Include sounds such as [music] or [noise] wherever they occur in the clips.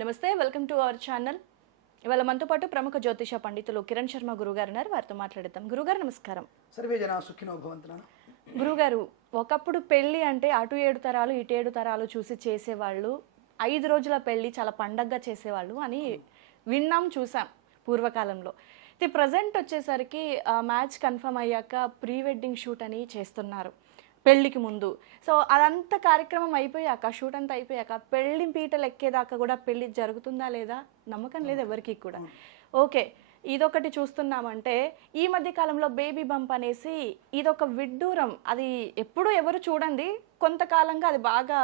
నమస్తే welcome to our channel. ఇవాళ మనతో పాటు ప్రముఖ జ్యోతిష పండితులు కిరణ్ శర్మ గురుగారు ఉన్నారు. వారితో మాట్లాడదాం గురుగారు నమస్కారం. సర్వే జన సుఖినో గురుగారు ఒకప్పుడు పెళ్ళి అంటే అటు ఏడు తరాలు ఇటు ఏడు తరాలు చూసి చేసేవాళ్ళు ఐదు రోజుల పెళ్ళి చాలా పండగగా చేసేవాళ్ళు అని విన్నాం చూసాం పూర్వకాలంలో. ఇది ప్రజెంట్ వచ్చేసరికి మ్యాచ్ కన్ఫర్మ్ అయ్యాక ప్రీ వెడ్డింగ్ షూట్ అని చేస్తున్నారు. పెళ్ళికి ముందు. సో అదంతా కార్యక్రమం అయిపోయాక షూట్ అంతా అయిపోయాక పెళ్ళి పీటలు ఎక్కేదాకా కూడా పెళ్ళి జరుగుతుందా లేదా? నమ్మకం లేదు ఎవరికి కూడా. ఓకే ఇదొకటి చూస్తున్నామంటే ఈ మధ్య కాలంలో బేబీ బంప్ అనేసి ఇదొక విడ్డూరం. అది ఎప్పుడూ ఎవరు చూడండి. కొంతకాలంగా అది బాగా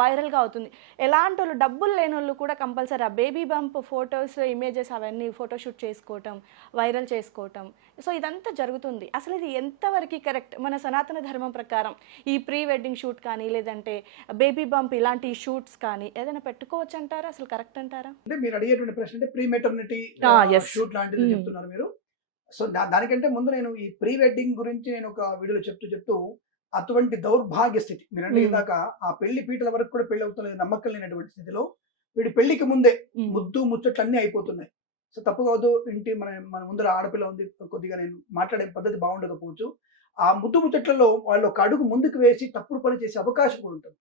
వైరల్గా అవుతుంది. ఎలాంటి వాళ్ళు డబ్బులు లేని వాళ్ళు కూడా కంపల్సరీ ఆ బేబీ బంప్ ఫొటోస్ ఇమేజెస్ అవన్నీ ఫోటోషూట్ చేసుకోవటం వైరల్ చేసుకోవటం. సో ఇదంతా జరుగుతుంది. అసలు ఇది ఎంతవరకు కరెక్ట్? మన సనాతన ధర్మం ప్రకారం ఈ ప్రీ వెడ్డింగ్ షూట్ కానీ లేదంటే బేబీ బంప్ ఇలాంటి షూట్స్ కానీ ఏదైనా పెట్టుకోవచ్చు అంటారా? అసలు కరెక్ట్ అంటారా? అంటే మీరు అడిగేటువంటి ప్రశ్న అంటే ప్రీ మెటర్నిటీ. షూట్ లాంటిది. చెప్తున్నారు మీరు. సో దానికంటే ముందు నేను ఈ ప్రీ వెడ్డింగ్ గురించి నేను ఒక వీడియోలో చెప్తూ చెప్తూ అటువంటి దౌర్భాగ్య స్థితి. మీరు. ఇందాక ఆ పెళ్ళి పీటల వరకు కూడా పెళ్ళి అవుతున్నది నమ్మకం లేనటువంటి స్థితిలో వీడి పెళ్ళికి ముందే ముద్దు ముచ్చట్లు అన్నీ అయిపోతున్నాయి. సో తప్పు కావద్దు ఇంటి మన మన ముందర ఆడపిల్ల ఉంది కొద్దిగా నేను మాట్లాడే పద్ధతి బాగుండకపోవచ్చు. ఆ ముద్దు ముచ్చట్లలో వాళ్ళు ఒక అడుగు ముందుకు వేసి తప్పుడు పని చేసే అవకాశం కూడా ఉంటుంది.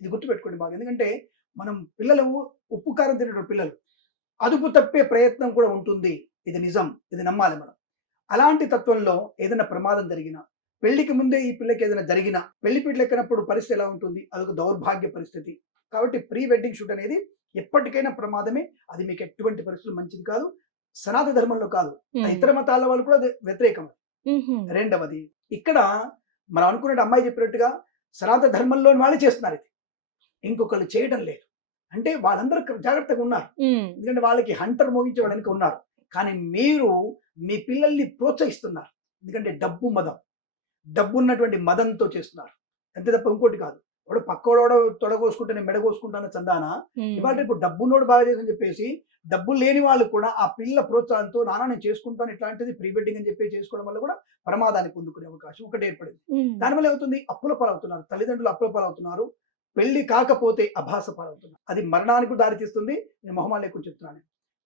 ఇది గుర్తుపెట్టుకోండి బాగా. ఎందుకంటే మనం పిల్లలు ఉప్పు కారం తినేటువంటి పిల్లలు. అదుపు తప్పే ప్రయత్నం కూడా ఉంటుంది. ఇది నిజం. ఇది నమ్మాలి మనం. అలాంటి తత్వంలో ఏదైనా ప్రమాదం జరిగినా పెళ్ళికి ముందే ఈ పిల్లకి ఏదైనా జరిగినా పెళ్ళి పీటలు ఎక్కినప్పుడు పరిస్థితి ఎలా ఉంటుంది? అదొక దౌర్భాగ్య పరిస్థితి. కాబట్టి ప్రీ వెడ్డింగ్ షూట్ అనేది ఎప్పటికైనా ప్రమాదమే. అది మీకు ఎటువంటి పరిస్థితులు మంచిది కాదు. సనాతన ధర్మంలో కాదు. ఇతర మతాల వాళ్ళు కూడా అది వ్యతిరేకం. రెండవది ఇక్కడ మనం అనుకున్నట్టు అమ్మాయి చెప్పినట్టుగా సనాతన ధర్మంలోని వాళ్ళు చేస్తున్నారు ఇది. ఇంకొకళ్ళు చేయడం లేదు. అంటే వాళ్ళందరూ జాగ్రత్తగా ఉన్నారు. ఎందుకంటే వాళ్ళకి హంటర్ మోగించడానికి ఉన్నారు. కానీ మీరు మీ పిల్లల్ని ప్రోత్సహిస్తున్నారు. ఎందుకంటే డబ్బు మదం. డబ్బు ఉన్నటువంటి మదంతో చేస్తున్నారు. అంతే తప్ప ఇంకోటి కాదు. వాడు పక్కోడోడ తొడగోసుకుంటే నేను మెడగోసుకుంటాను చందాన? ఇవాళ ఇప్పుడు డబ్బున్నోడు బాగా చేసని చెప్పేసి డబ్బు లేని వాళ్ళు కూడా ఆ పిల్ల ప్రోత్సాహంతో నాన్న నేను చేసుకుంటాను ఇట్లాంటిది ప్రీ వెడ్డింగ్ అని చెప్పి చేసుకోవడం వల్ల కూడా ప్రమాదానికి పొందుకునే అవకాశం ఒకటి ఏర్పడింది. దానివల్ల ఏమవుతుంది? అప్పుల పాలవుతున్నారు. తల్లిదండ్రులు అప్పుల పాలవుతున్నారు. పెళ్ళి కాకపోతే అభాస పాలవుతున్నారు. అది మరణానికి కూడా దారితీస్తుంది. నేను మొహమాలు ఎక్కువ చెప్తున్నాను.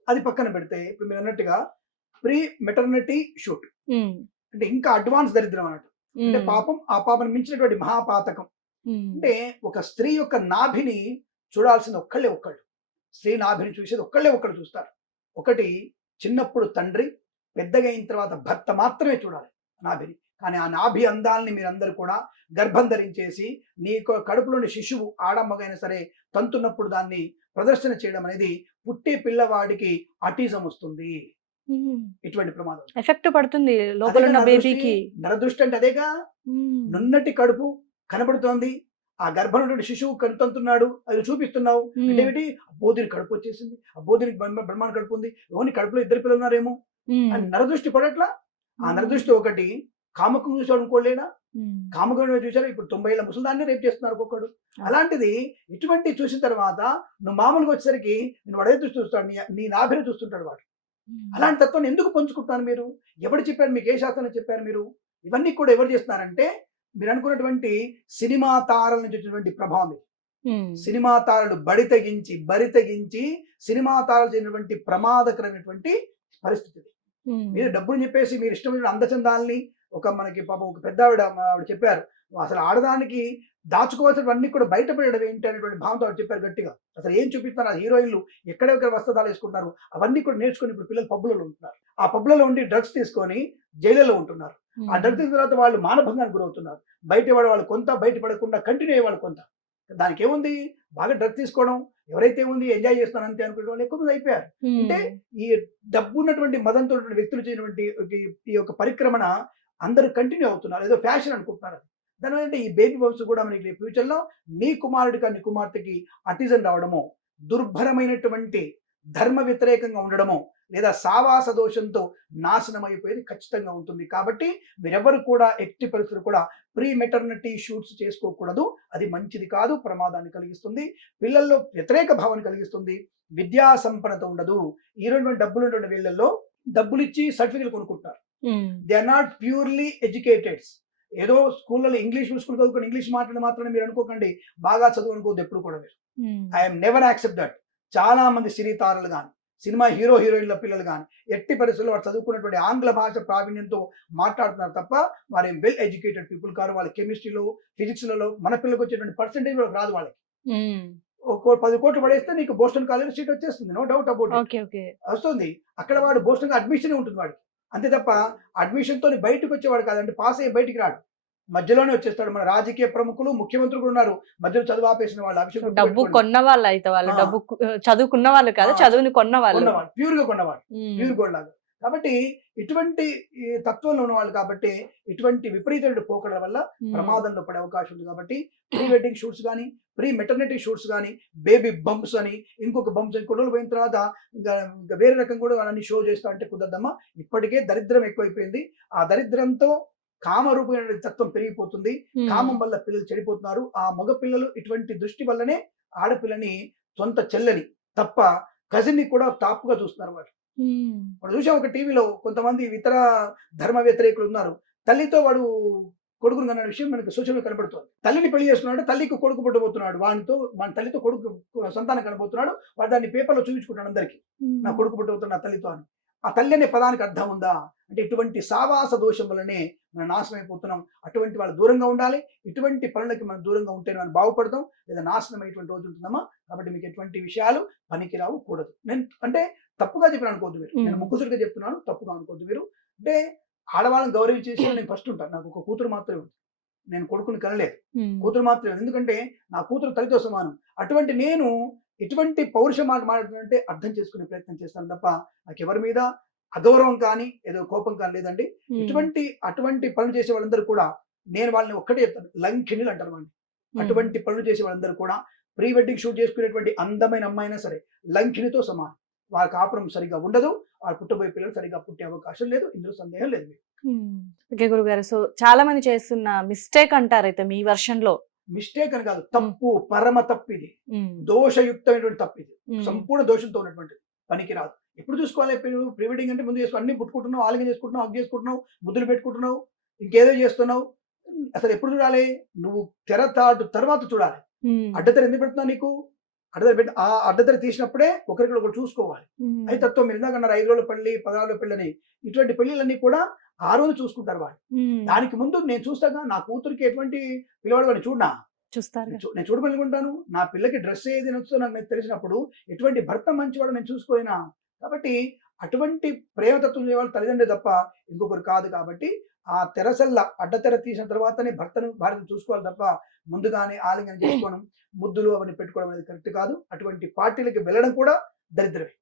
అది పక్కన పెడితే ఇప్పుడు మీరు అన్నట్టుగా ప్రీ మెటర్నిటీ షూట్ అంటే ఇంకా అడ్వాన్స్ దరిద్రం అన్నట్టు. అంటే పాపం ఆ పాపను మించినటువంటి మహాపాతకం. అంటే ఒక స్త్రీ యొక్క నాభిని చూడాల్సిన ఒక్కళ్ళే ఒక్కళ్ళు. స్త్రీ నాభిని చూసేది ఒక్కళ్ళే ఒక్కళ్ళు చూస్తారు. ఒకటి చిన్నప్పుడు తండ్రి పెద్దగా అయిన తర్వాత భర్త మాత్రమే చూడాలి నాభిని. కానీ ఆ నాభి అందాలని మీరందరూ కూడా గర్భం ధరించేసి నీ యొక్క కడుపులోని శిశువు ఆడమ్మగైనా సరే తంతున్నప్పుడు దాన్ని ప్రదర్శన చేయడం అనేది పుట్టే పిల్లవాడికి అటిజం వస్తుంది. ఇటువంటి ప్రమాదం. ఎఫెక్ట్ పడుతుంది లోపల ఉన్న. బేబీకి. నరదృష్టి అంటే అదేగా నున్నటి కడుపు కనబడుతోంది. ఆ గర్భంలో శిశువు కనుతంతున్నాడు. అది చూపిస్తున్నావు. అంటే ఏమిటి? దీనికి కడుపు వచ్చేసింది. అబ్బో దీనికి బ్రహ్మ బ్రహ్మాండ కడుపు ఉంది. ఓని కడుపులో ఇద్దరు పిల్లలు ఉన్నారేమో అని నరదృష్టి పడట్లా? ఆ నరదృష్టి ఒకటి కామకం చూసాడు అనుకోలేనా? కామకం చూసారు ఇప్పుడు తొంభై ఏళ్ళ ముసలిదాన్ని రేపు చేస్తున్నారు ఒక్కొక్కడు. అలాంటిది ఇటువంటి చూసిన తర్వాత నువ్వు మామూలుగా వచ్చేసరికి నేను వాడే దృష్టి చూస్తాడు. నీ నీ నాభిని చూస్తుంటాడు వాడు. అలాంటి తత్వం ఎందుకు పంచుకుంటున్నారు మీరు? ఎవరు చెప్పారు? మీకు ఏ శాస్త్రం చెప్పారు మీరు? ఇవన్నీ కూడా ఎవరు చేస్తున్నారంటే మీరు అనుకున్నటువంటి సినిమా తారల నుంచి వచ్చినటువంటి ప్రభావం ఇది. సినిమా తారలు బడి తెగించి బరి తెగించి సినిమా తారలు చేసినటువంటి ప్రమాదకరమైనటువంటి పరిస్థితి. మీరు డబ్బులు చెప్పేసి మీరు ఇష్టమైన అందచందాలని ఒక మనకి పాపం ఒక పెద్ద ఆవిడ ఆవిడ చెప్పారు. అసలు ఆడదానికి దాచుకోవాల్సినవన్నీ కూడా బయటపడడం ఏంటి అనేటువంటి భావంతో ఆవిడ చెప్పారు గట్టిగా. అసలు ఏం చూపిస్తున్నారు? ఆ హీరోయిన్లు ఎక్కడెక్కడ వస్త్రాలు వేసుకుంటున్నారు? అవన్నీ కూడా నేర్చుకుని ఇప్పుడు పిల్లలు పబ్బులలో ఉంటున్నారు. ఆ పబ్బులలో ఉండి డ్రగ్స్ తీసుకొని జైలులో ఉంటున్నారు. ఆ డ్రగ్స్ తీసుకున్న తర్వాత వాళ్ళు మానభంగానికి గురవుతున్నారు. బయట వాళ్ళు కొంత బయట పడకుండా కంటిన్యూ అయ్యేవాళ్ళు కొంత. దానికి ఏముంది బాగా డ్రగ్స్ తీసుకోవడం ఎవరైతే ఉంది ఎంజాయ్ చేస్తున్నారు అంతే అనుకునే వాళ్ళు ఎక్కువ మంది అయిపోయారు. అంటే ఈ డబ్బు ఉన్నటువంటి మదంతో వ్యక్తులు చేయనటువంటి ఈ- ఈ యొక్క పరిక్రమణ అందరూ కంటిన్యూ అవుతున్నారు. ఏదో ఫ్యాషన్ అనుకుంటున్నారు దాని అంటే ఈ బేబీ బంప్స్ కూడా మనకి ఫ్యూచర్లో నీ కుమారుడి కానీ కుమార్తెకి అటిజం రావడమో దుర్భరమైనటువంటి ధర్మ వ్యతిరేకంగా ఉండడమో లేదా సావాస దోషంతో నాశనం అయిపోయేది ఖచ్చితంగా ఉంటుంది. కాబట్టి మీరెవరు కూడా ఎట్టి పరిస్థితులు కూడా ప్రీ మెటర్నిటీ షూట్స్ చేసుకోకూడదు. అది మంచిది కాదు ప్రమాదాన్ని కలిగిస్తుంది. పిల్లల్లో వ్యతిరేక భావన కలిగిస్తుంది. విద్యా సంపన్నత ఉండదు. ఈ రెండు డబ్బులు ఉన్నటువంటి వీళ్ళల్లో డబ్బులు ఇచ్చి సర్టిఫికెట్ కొనుక్కుంటారు they are not purely educateds ఏదో స్కూళ్ళలో ఇంగ్లీష్ స్కూల్ చదువుకొని ఇంగ్లీష్ మాట్లాడి మాత్రమే మీరు అనుకోకండి. బాగా చదువు అనుకోవద్దు ఎప్పుడు కూడా మీరు. ఐఎమ్ నెవర్ యాక్సెప్ట్ దట్ చాలా మంది సినీ తారలు కానీ సినిమా హీరో హీరోయిన్ల పిల్లలు కానీ ఎట్టి పరిస్థితుల్లో వారు చదువుకున్నటువంటి ఆంగ్ల భాష ప్రావీణ్యంతో మాట్లాడుతున్నారు తప్ప వారి వెల్ ఎడ్యుకేటెడ్ పీపుల్ కాదు వాళ్ళ కెమిస్ట్రీలో ఫిజిక్స్లలో మన పిల్లలకు వచ్చేటువంటి పర్సెంటేజ్ రాదు వాళ్ళకి. ఒక పది కోట్లు పడేస్తే నీకు బోస్టన్ కాలేజ్ సీట్ వచ్చేస్తుంది. నో డౌట్ అబౌట్ వస్తుంది. అక్కడ వాడు బోస్టన్ అడ్మిషన్ ఉంటుంది వాడికి. అంతే తప్ప అడ్మిషన్ తోని బయటకు వచ్చేవాడు కాదంటే పాస్ అయ్యి బయటికి రాడు మధ్యలోనే వచ్చేస్తాడు మన రాజకీయ ప్రముఖులు ముఖ్యమంత్రులు కూడా ఉన్నారు మధ్యలో చదువు ఆపేసిన వాళ్ళు విషయం డబ్బు. కొన్న వాళ్ళు అయితే వాళ్ళు. డబ్బు చదువుకున్న వాళ్ళు కాదు. చదువుని కొన్న వాళ్ళు ప్యూర్గా కొన్నవాడు ఉమ్. ప్యూర్ గోల్డ్ లాగా కాబట్టి ఇటువంటి తత్వంలో ఉన్నవాళ్ళు కాబట్టి ఇటువంటి విపరీతమైన పోకడల వల్ల. ప్రమాదంలో పడే అవకాశం ఉంది కాబట్టి ప్రీ వెడ్డింగ్ షూట్స్ కానీ ప్రీ మెటర్నిటీ షూట్స్ కానీ బేబీ బంప్స్ అని ఇంకొక బంప్స్ అని కొన్ని రోజులు పోయిన తర్వాత ఇంకా వేరే రకం కూడా వాళ్ళని షో చేస్తా అంటే కుదరదమ్మా. ఇప్పటికే దరిద్రం ఎక్కువైపోయింది. ఆ దరిద్రంతో కామరూపమైన తత్వం పెరిగిపోతుంది. కామం వల్ల పిల్లలు చెడిపోతున్నారు. ఆ మగ పిల్లలు ఇటువంటి దృష్టి వల్లనే ఆడపిల్లని సొంత చెల్లని తప్ప కజిన్ని కూడా టాప్గా చూస్తున్నారు వాళ్ళు. ఇప్పుడు చూసాం ఒక టీవీలో కొంతమంది ఇతర ధర్మ వ్యతిరేకులు ఉన్నారు. తల్లితో వాడు కొడుకును కన్న విషయం మనకి సోషల్ మీడియా కనబడుతుంది తల్లిని పెళ్ళి చేసుకున్నాడు తల్లికి కొడుకు పుట్టబోతున్నాడు వానితో మన తల్లితో కొడుకు సంతానం కనబోతున్నాడు వాడు దాన్ని పేపర్లో చూపించుకుంటాడు అందరికి. నా కొడుకు పుట్టబోతున్న నా తల్లితో అని. ఆ తల్లి అనే పదానికి అర్థం ఉందా? అంటే ఇటువంటి సావాస దోషం వల్లనే మనం నాశనం అయిపోతున్నాం అటువంటి వాళ్ళు దూరంగా ఉండాలి. ఇటువంటి పనులకి మనం దూరంగా ఉంటే మనం బాగుపడతాం. లేదా నాశనం అయ్యేటువంటి రోజు ఉంటుందమ్మా. కాబట్టి మీకు ఎటువంటి విషయాలు పనికిరావు కూడదు. నేను అంటే తప్పుగా చెప్పిన అనుకోవద్దు మీరు. నేను. ముక్కుసుడిగా చెప్తున్నాను తప్పుగా అనుకోవద్దు మీరు. అంటే ఆడవాళ్ళని గౌరవించేసి నేను ఫస్ట్ ఉంటాను నాకు ఒక కూతురు మాత్రమే ఉంది. నేను కొడుకుని కనలేదు. కూతురు మాత్రమే. ఎందుకంటే నా కూతురు తల్లితో సమానం. అటువంటి నేను ఎటువంటి పౌరుష మాట మాట్లాడుతుంటే అర్థం చేసుకునే ప్రయత్నం చేస్తాను తప్ప నాకు ఎవరి మీద అగౌరవం కానీ ఏదో కోపం కానీ లేదండి. ఇటువంటి అటువంటి పనులు చేసే వాళ్ళందరూ కూడా నేను వాళ్ళని ఒక్కటే చెప్తాను లంకిణులు అంటారు వాళ్ళని. అటువంటి పనులు చేసే వాళ్ళందరూ కూడా ప్రీ వెడ్డింగ్ షూట్ చేసుకునేటువంటి అందమైన అమ్మాయినా సరే లంకినితో సమానం వాళ్ళ కాపురం సరిగా ఉండదు వాళ్ళ పుట్టబోయే పిల్లలు సరిగా పుట్టే అవకాశం లేదు ఇందులో సందేహం లేదు. ఓకే గురుగారు సో చాలా మంది చేస్తున్న మిస్టేక్ అంటారు అయితే మీ వర్షన్లో మిస్టేక్ అని కాదు తప్పు పరమ తప్పు ఇది ఉమ్. దోషయుక్తమైనటువంటి తప్పు ఇది ఉమ్. సంపూర్ణ దోషంతో ఉన్నటువంటిది పనికి రాదు ఎప్పుడు చూసుకోవాలి ప్రీ వెడ్డింగ్ అంటే ముందు చేసుకో అన్ని పుట్టుకుంటున్నావు ఆలింగం చేసుకుంటున్నావు హగ్ చేసుకుంటున్నావు ముద్దులు పెట్టుకుంటున్నావు ఇంకేదో చేస్తున్నావు. అసలు ఎప్పుడు చూడాలి? నువ్వు తెర తాటు తర్వాత చూడాలి. అడ్డతెర ఎందుకు పెడుతున్నావు నీకు? అడ్డతెర పెట్టి ఆ అడ్డతెర తీసినప్పుడే ఒకరికి ఒకరు చూసుకోవాలి. అయితే తత్వం మీరు ఇందాక అన్నారు ఐదు రోజుల పెళ్ళి పదహారు పెళ్ళి అని. ఇటువంటి పెళ్ళిళ్ళన్నీ కూడా ఆ రోజు చూసుకుంటారు వాళ్ళు. దానికి ముందు నేను చూస్తాగా నా కూతురికి ఎటువంటి పిల్లవాడు అని చూడనా? చూస్తారు నేను చూడగలుగుంటాను నా పిల్లకి డ్రెస్ ఏది నచ్చుతో నాకు తెలిసినప్పుడు ఎటువంటి భర్త మంచివాడు నేను చూసుకోలేనా? కాబట్టి అటువంటి ప్రేమతత్వం వాళ్ళు తల్లిదండ్రులు తప్ప ఇంకొకరు కాదు కాబట్టి ఆ తెరసల్ల అడ్డతెర తీసిన తర్వాతనే భర్తను భార్యను చూసుకోవాలి తప్ప ముందుగానే ఆలింగనం చేసుకోవడం ముద్దులు అవన్నీ పెట్టుకోవడం అనేది కరెక్ట్ కాదు. అటువంటి పార్టీలకి వెళ్ళడం కూడా దరిద్రమే.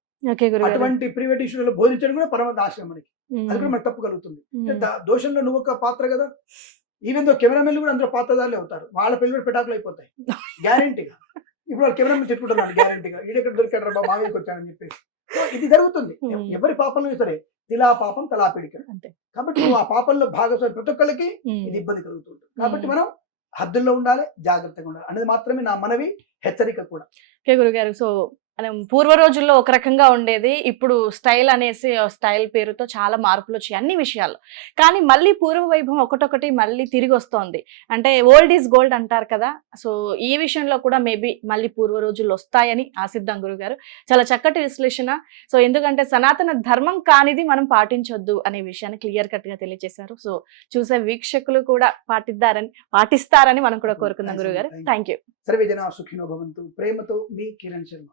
అటువంటి ప్రీ వెడ్డింగ్ షూట్లో భోజించడం కూడా పరమ దాశనం మనకి. అది కూడా మనకు తప్పు కలుగుతుంది. దోషంలో నువ్వు ఒక పాత్ర కదా ఈవెన్ దో కెమెరామెన్లు కూడా అందులో పాత్రదారులే అవుతారు. వాళ్ళ కూడా పెటాకులు అయిపోతాయి. గ్యారంటీగా ఇప్పుడు వాళ్ళు కెమెరామెన్ తిట్టుకుంటున్నాడు గ్యారంటీగా [laughs] ఈడెక్కడ దొరికాడు రా మామయ్యకి వచ్చాడని చెప్పేసి. సో ఇది జరుగుతుంది. ఎవ- ఎవరి పాపంలో సరే తిలా పాపం తలా పిడికడు అంతే. కాబట్టి నువ్వు ఆ పాపంలో భాగస్వామి ప్రతి ఒక్కరికి. ఇది ఇబ్బంది కలుగుతుంటుంది. కాబట్టి. మనం హద్దుల్లో ఉండాలి జాగ్రత్తగా ఉండాలి. అనేది మాత్రమే నా మనవి హెచ్చరిక కూడా. ఓకే గురుగారు. సో పూర్వ రోజుల్లో ఒక రకంగా ఉండేది. ఇప్పుడు స్టైల్ అనేసి స్టైల్ పేరుతో చాలా మార్పులు వచ్చాయి. అన్ని విషయాల్లో కానీ మళ్ళీ పూర్వ వైభవం ఒకటొకటి మళ్ళీ తిరిగి వస్తోంది. అంటే ఓల్డ్ ఈజ్ గోల్డ్ అంటారు కదా. సో ఈ విషయంలో కూడా మేబీ మళ్ళీ పూర్వ రోజుల్లో వస్తాయని ఆశిద్దాం గురుగారు. చాలా చక్కటి విశ్లేషణ. సో ఎందుకంటే సనాతన ధర్మం కానిది మనం పాటించొద్దు అనే విషయాన్ని క్లియర్ కట్గా తెలియజేశారు. సో చూసే వీక్షకులు కూడా పాటిద్దారని పాటిస్తారని మనం కూడా కోరుకుందాం గురుగారు. థ్యాంక్ యూ ప్రేమతో మీ కిరణ్ శర్మ.